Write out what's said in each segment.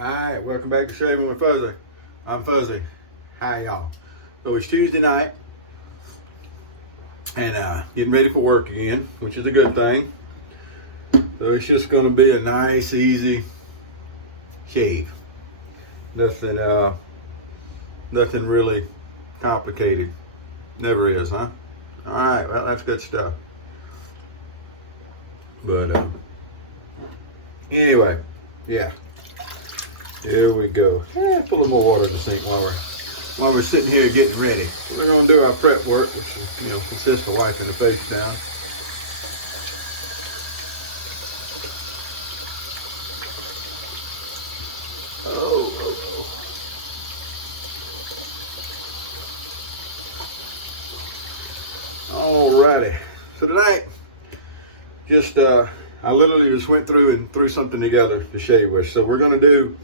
Alright, welcome back to Shaving with Fuzzy. I'm Fuzzy. Hi y'all. So it's Tuesday night and getting ready for work again, which is a good thing. So it's just going to be a nice, easy shave. Nothing really complicated. Never is, huh? Alright, well that's good stuff. But anyway, yeah. Here we go. Yeah, put a little more water in the sink while we're sitting here getting ready. So we're gonna do our prep work, which consists of wiping the face down. Alrighty. So tonight, I literally just went through and threw something together to shave with. So we're gonna do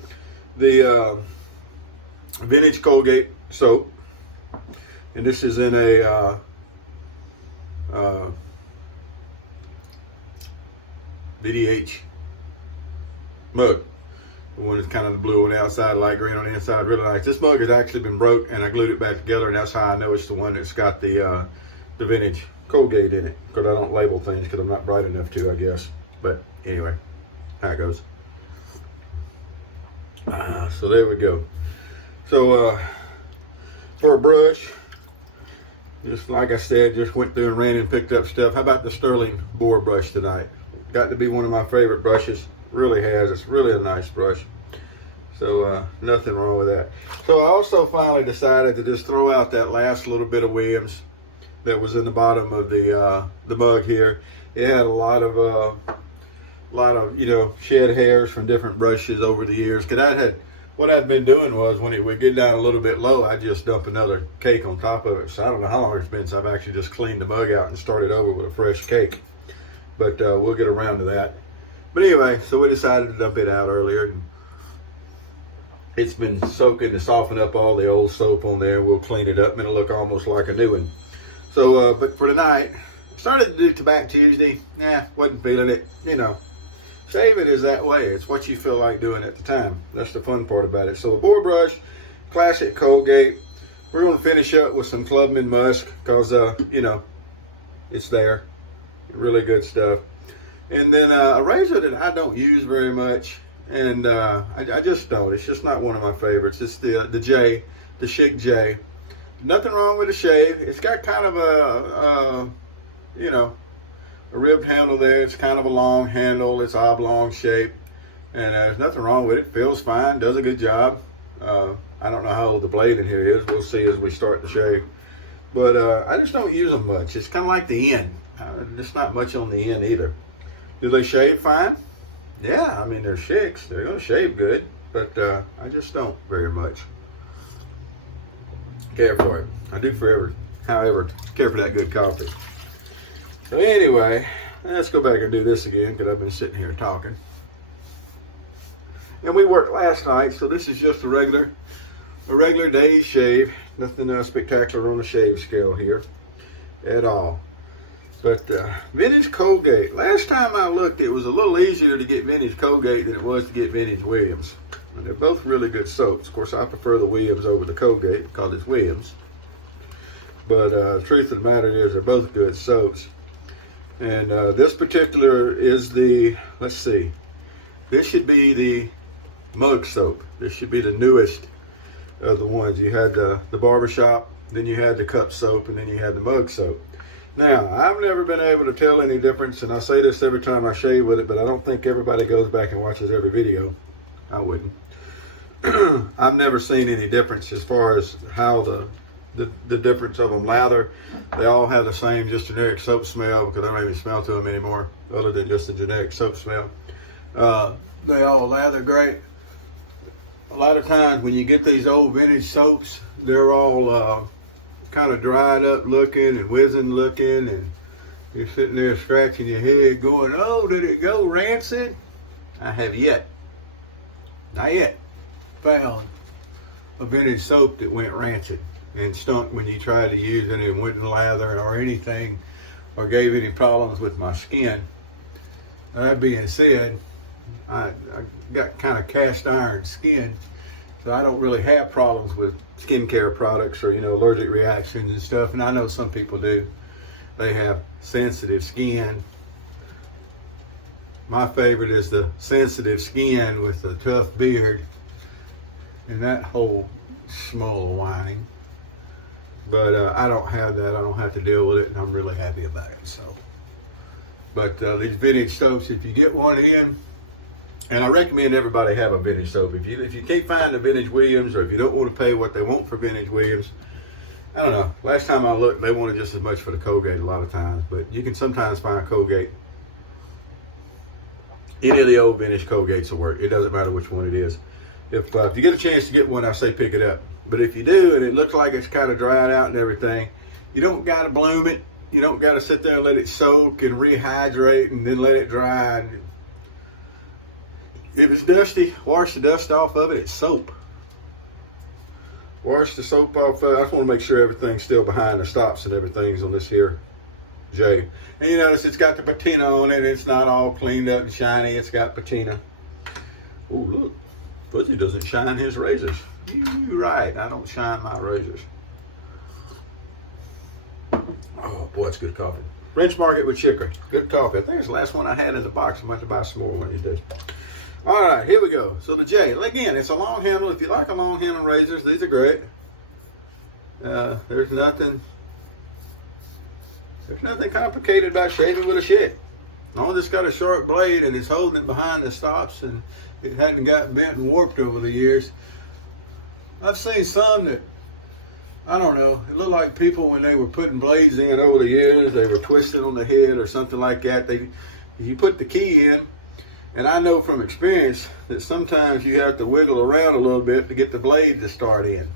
the vintage Colgate soap, and this is in a VDH mug. The one that's kind of the blue on the outside, light green on the inside, really nice. This mug has actually been broke, and I glued it back together, and that's how I know it's the one that's got the vintage Colgate in it, because I don't label things because I'm not bright enough to, I guess. But anyway, how it goes. So there we go. So for a brush, just like I said, just went through and ran and picked up stuff. How about the Sterling boar brush tonight? Got to be one of my favorite brushes. Really has. It's really a nice brush. So nothing wrong with that. So I also finally decided to just throw out that last little bit of Williams that was in the bottom of the mug here. It had a lot of shed hairs from different brushes over the years. What I'd been doing was when it would get down a little bit low, I'd just dump another cake on top of it. So I don't know how long it's been since I've actually just cleaned the mug out and started over with a fresh cake. But we'll get around to that. But anyway, so we decided to dump it out earlier. And it's been soaking to soften up all the old soap on there. We'll clean it up and it'll look almost like a new one. So, but for tonight, started to do Tobacco Tuesday. Wasn't feeling it, Shaving is that way. It's what you feel like doing at the time. That's the fun part about it. So a boar brush, classic Colgate. We're going to finish up with some Clubman Musk because, it's there. Really good stuff. And then a razor that I don't use very much. And I just don't. It's just not one of my favorites. It's the Schick J. Nothing wrong with the shave. It's got kind of a ribbed handle there. It's kind of a long handle. It's oblong shape, and there's nothing wrong with it. Feels fine. Does a good job. I don't know how old the blade in here is. We'll see as we start the shave. But I just don't use them much. It's kind of like the end. There's not much on the end either. Do they shave fine? Yeah, I mean they're Schicks. They're gonna shave good, but I just don't very much care for it. I do however, care for that good coffee. So anyway, let's go back and do this again because I've been sitting here talking. And we worked last night, so this is just a regular day's shave. Nothing spectacular on the shave scale here at all. But vintage Colgate. Last time I looked, it was a little easier to get vintage Colgate than it was to get vintage Williams. And they're both really good soaps. Of course, I prefer the Williams over the Colgate because it's Williams. But the truth of the matter is they're both good soaps. And this particular is let's see. This should be the mug soap. This should be the newest of the ones. You had the barbershop, then you had the cup soap, and then you had the mug soap. Now, I've never been able to tell any difference, and I say this every time I shave with it, but I don't think everybody goes back and watches every video. I wouldn't. I've never seen any difference as far as how the difference of them lather. They all have the same just generic soap smell because I don't even smell to them anymore other than just the generic soap smell. They all lather great. A lot of times when you get these old vintage soaps, they're all kind of dried up looking and wizened looking, and you're sitting there scratching your head going, oh, did it go rancid? I have not yet found a vintage soap that went rancid and stunk when you tried to use it and wouldn't lather or anything or gave any problems with my skin. That being said, I got kind of cast iron skin, so I don't really have problems with skincare products or, you know, allergic reactions and stuff. And I know some people do. They have sensitive skin. My favorite is the sensitive skin with the tough beard and that whole small whining. But I don't have that. I don't have to deal with it, and I'm really happy about it. So, but these vintage soaps, if you get one in, and I recommend everybody have a vintage soap. If you can't find the vintage Williams, or if you don't want to pay what they want for vintage Williams, I don't know. Last time I looked, they wanted just as much for the Colgate a lot of times, but you can sometimes find Colgate. Any of the old vintage Colgates will work. It doesn't matter which one it is. If you get a chance to get one, I say pick it up. But if you do, and it looks like it's kind of dried out and everything, you don't got to bloom it. You don't got to sit there and let it soak and rehydrate and then let it dry. If it's dusty, wash the dust off of it. It's soap. Wash the soap off. I just want to make sure everything's still behind the stops and everything's on this here J. And you notice it's got the patina on it. It's not all cleaned up and shiny. It's got patina. Oh, look. Fuzzy doesn't shine his razors. You're right. I don't shine my razors. Oh, boy, it's good coffee. French Market with Chicory. Good coffee. I think it's the last one I had in the box. I'm going to buy some more one of these days. All right, here we go. So the J, again, it's a long handle. If you like a long handle razors, these are great. There's nothing complicated about shaving with a Schick. As long as it's got a sharp blade and it's holding it behind the stops and it hadn't gotten bent and warped over the years. I've seen some that, I don't know, it looked like people when they were putting blades in over the years, they were twisting on the head or something like that. You put the key in, and I know from experience that sometimes you have to wiggle around a little bit to get the blade to start in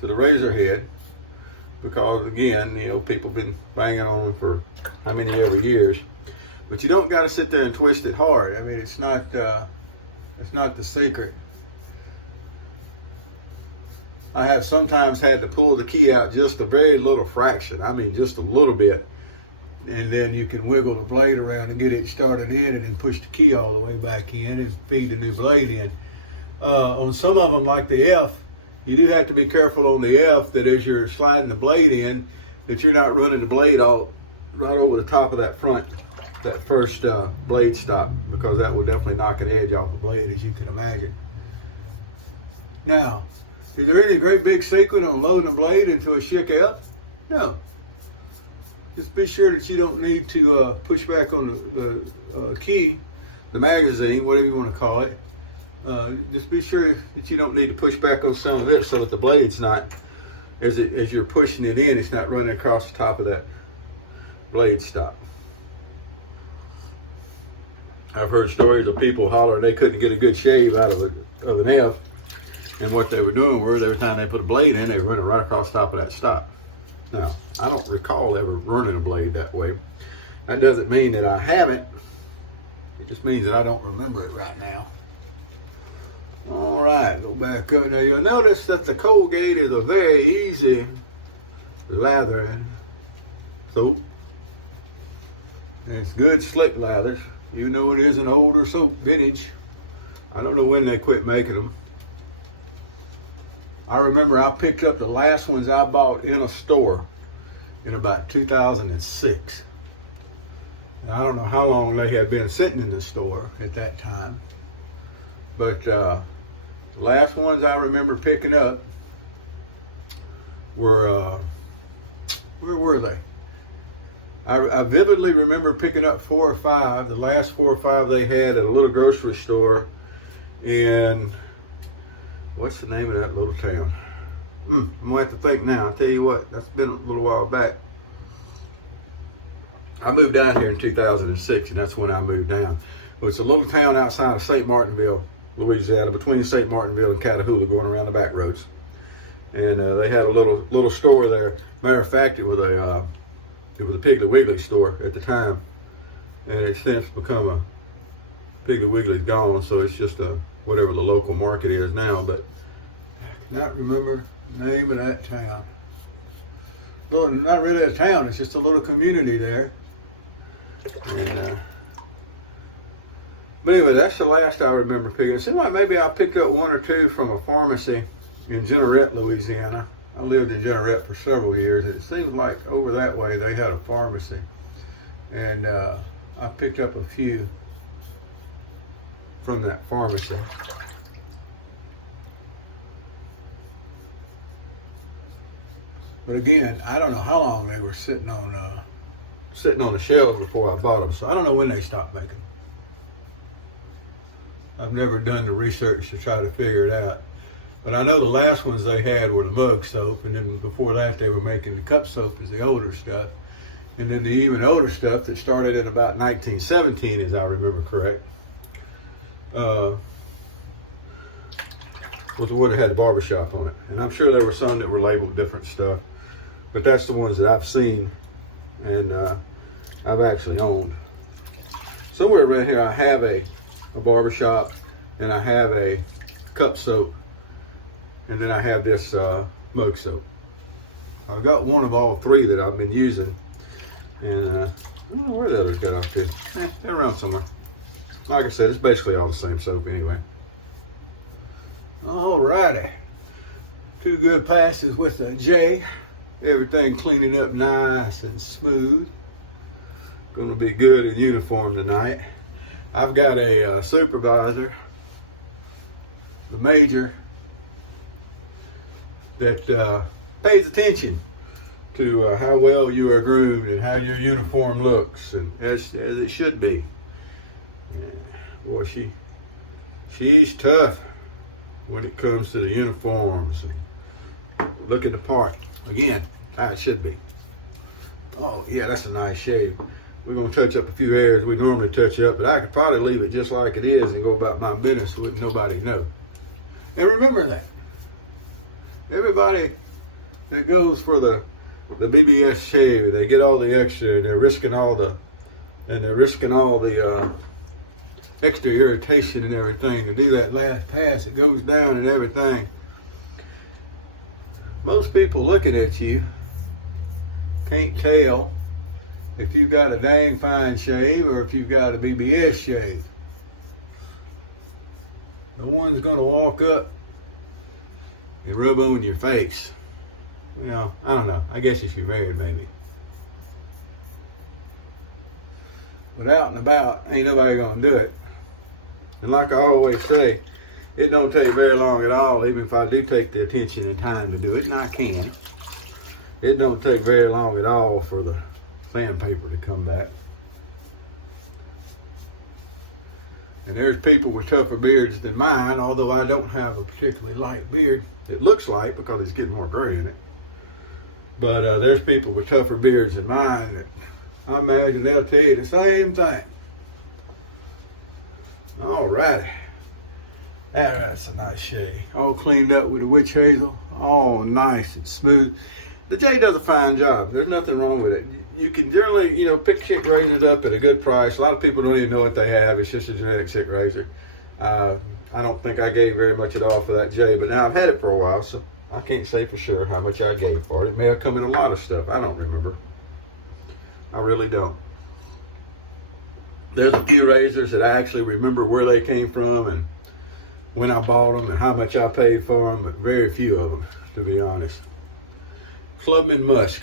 to the razor head, because again, you know, people have been banging on them for how many ever years. But you don't got to sit there and twist it hard. I mean, it's not the secret. I have sometimes had to pull the key out just a very little fraction. I mean, just a little bit. And then you can wiggle the blade around and get it started in and then push the key all the way back in and feed the new blade in. On some of them, like the F, you do have to be careful on the F that as you're sliding the blade in, that you're not running the blade all right over the top of that first blade stop, because that will definitely knock an edge off the blade, as you can imagine. Now, is there any great big secret on loading a blade into a Schick F? No. Just be sure that you don't need to push back on the key, the magazine, whatever you want to call it. Just be sure that you don't need to push back on some of it so that the blade's not, as you're pushing it in, it's not running across the top of that blade stop. I've heard stories of people hollering they couldn't get a good shave out of an F. And what they were doing was every time they put a blade in, they were running right across the top of that stop. Now, I don't recall ever running a blade that way. That doesn't mean that I haven't. It just means that I don't remember it right now. All right, go back up. Now, you'll notice that the Colgate is a very easy lather soap. And it's good slick lathers, even though it is an older soap, vintage. I don't know when they quit making them. I remember I picked up the last ones I bought in a store in about 2006. And I don't know how long they had been sitting in the store at that time. But the last ones I remember picking up were, where were they? I vividly remember picking up 4 or 5, the last 4 or 5 they had at a little grocery store in, what's the name of that little town? I'm going to have to think now. I'll tell you what, that's been a little while back. I moved down here in 2006, and that's when I moved down. Well, it's a little town outside of St. Martinville, Louisiana, between St. Martinville and Catahoula, going around the back roads. And they had a little store there. Matter of fact, it was a Piggly Wiggly store at the time, and it's since become a Piggly Wiggly's gone, so it's just whatever the local market is now. But I cannot remember the name of that town. Well, not really a town, it's just a little community there. And But anyway, that's the last I remember picking. It seemed like maybe I picked up one or two from a pharmacy in Jeanerette, Louisiana. I lived in Jeanerette for several years. It seems like over that way they had a pharmacy. And I picked up a few from that pharmacy. But again, I don't know how long they were sitting on the shelves before I bought them. So I don't know when they stopped making them. I've never done the research to try to figure it out. But I know the last ones they had were the mug soap, and then before that they were making the cup soap as the older stuff. And then the even older stuff that started in about 1917, as I remember correct, was the one that had the barbershop on it. And I'm sure there were some that were labeled different stuff, but that's the ones that I've seen and I've actually owned. Somewhere around here I have a barbershop, and I have a cup soap, and then I have this mug soap. I've got one of all three that I've been using, and I don't know where the others got off to. They're around somewhere. Like I said, it's basically all the same soap anyway. Alrighty. 2 good passes with the J. Everything cleaning up nice and smooth. Gonna be good in uniform tonight. I've got a supervisor, the major, that pays attention to how well you are groomed and how your uniform looks, and as it should be. Yeah. Boy, she's tough when it comes to the uniforms and looking the part. Again, how it should be. Oh yeah, that's a nice shave. We're gonna touch up a few areas we normally touch up, but I could probably leave it just like it is and go about my business, wouldn't nobody know. And remember that everybody that goes for the BBS shave, they get all the extra, and they're risking all the extra irritation and everything to do that last pass. It goes down and everything. Most people looking at you can't tell if you've got a dang fine shave or if you've got a BBS shave. The one's gonna walk up and rub on your face. You know, I don't know. I guess if you're married, maybe. But out and about, ain't nobody gonna do it. And like I always say, it don't take very long at all, even if I do take the attention and time to do it, and I can. It don't take very long at all for the sandpaper to come back. And there's people with tougher beards than mine, although I don't have a particularly light beard. It looks like, because it's getting more gray in it. But there's people with tougher beards than mine that I imagine they'll tell you the same thing. All righty. That's a nice shave. All cleaned up with the witch hazel. All nice and smooth. The J does a fine job. There's nothing wrong with it. You can generally, pick Schick razors up at a good price. A lot of people don't even know what they have. It's just a generic Schick razor. I don't think I gave very much at all for that J, but now I've had it for a while, so I can't say for sure how much I gave for it. It may have come in a lot of stuff. I don't remember. I really don't. There's a few razors that I actually remember where they came from and when I bought them and how much I paid for them, but very few of them, to be honest. Clubman Musk.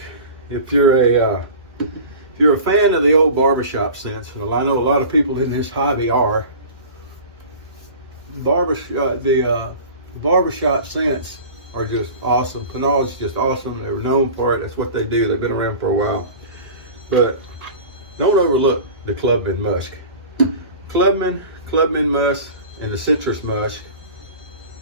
If you're a fan of the old barbershop scents, and I know a lot of people in this hobby are, the barbershop scents are just awesome. Pinard's just awesome. They were known for it. That's what they do. They've been around for a while. But don't overlook the Clubman Musk. Clubman Musk, and the Citrus Musk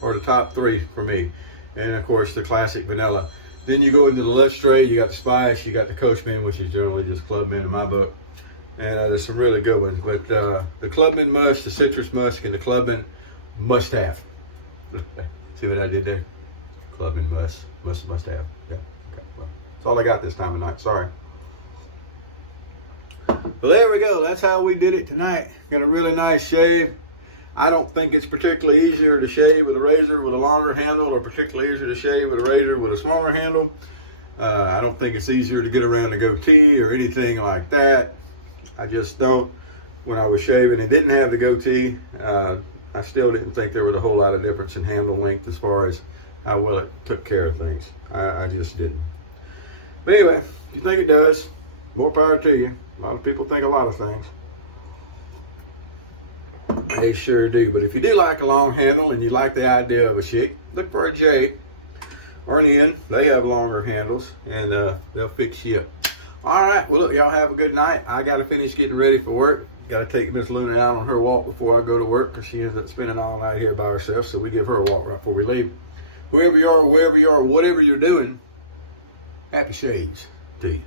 are the top 3 for me. And of course the classic vanilla. Then you go into the Lustre, you got the Spice, you got the Coachman, which is generally just Clubman in my book. And there's some really good ones. But the Clubman Musk, the Citrus Musk, and the Clubman Must Have. See what I did there? Clubman Must Have. Yeah, okay. Well, that's all I got this time of night. Sorry. Well, there we go. That's how we did it tonight. Got a really nice shave. I don't think it's particularly easier to shave with a razor with a longer handle or particularly easier to shave with a razor with a smaller handle. I don't think it's easier to get around the goatee or anything like that. I just don't. when I was shaving and didn't have the goatee, I still didn't think there was a whole lot of difference in handle length as far as how well it took care of things. I just didn't. But anyway, if you think it does, more power to you. A lot of people think a lot of things. They sure do. But if you do like a long handle and you like the idea of a Schick, look for a J or an N. They have longer handles, and they'll fix you up. All right. Well, look, y'all have a good night. I got to finish getting ready for work. Got to take Miss Luna out on her walk before I go to work, because she ends up spending all night here by herself. So we give her a walk right before we leave. Whoever you are, wherever you are, whatever you're doing, happy shaves to you.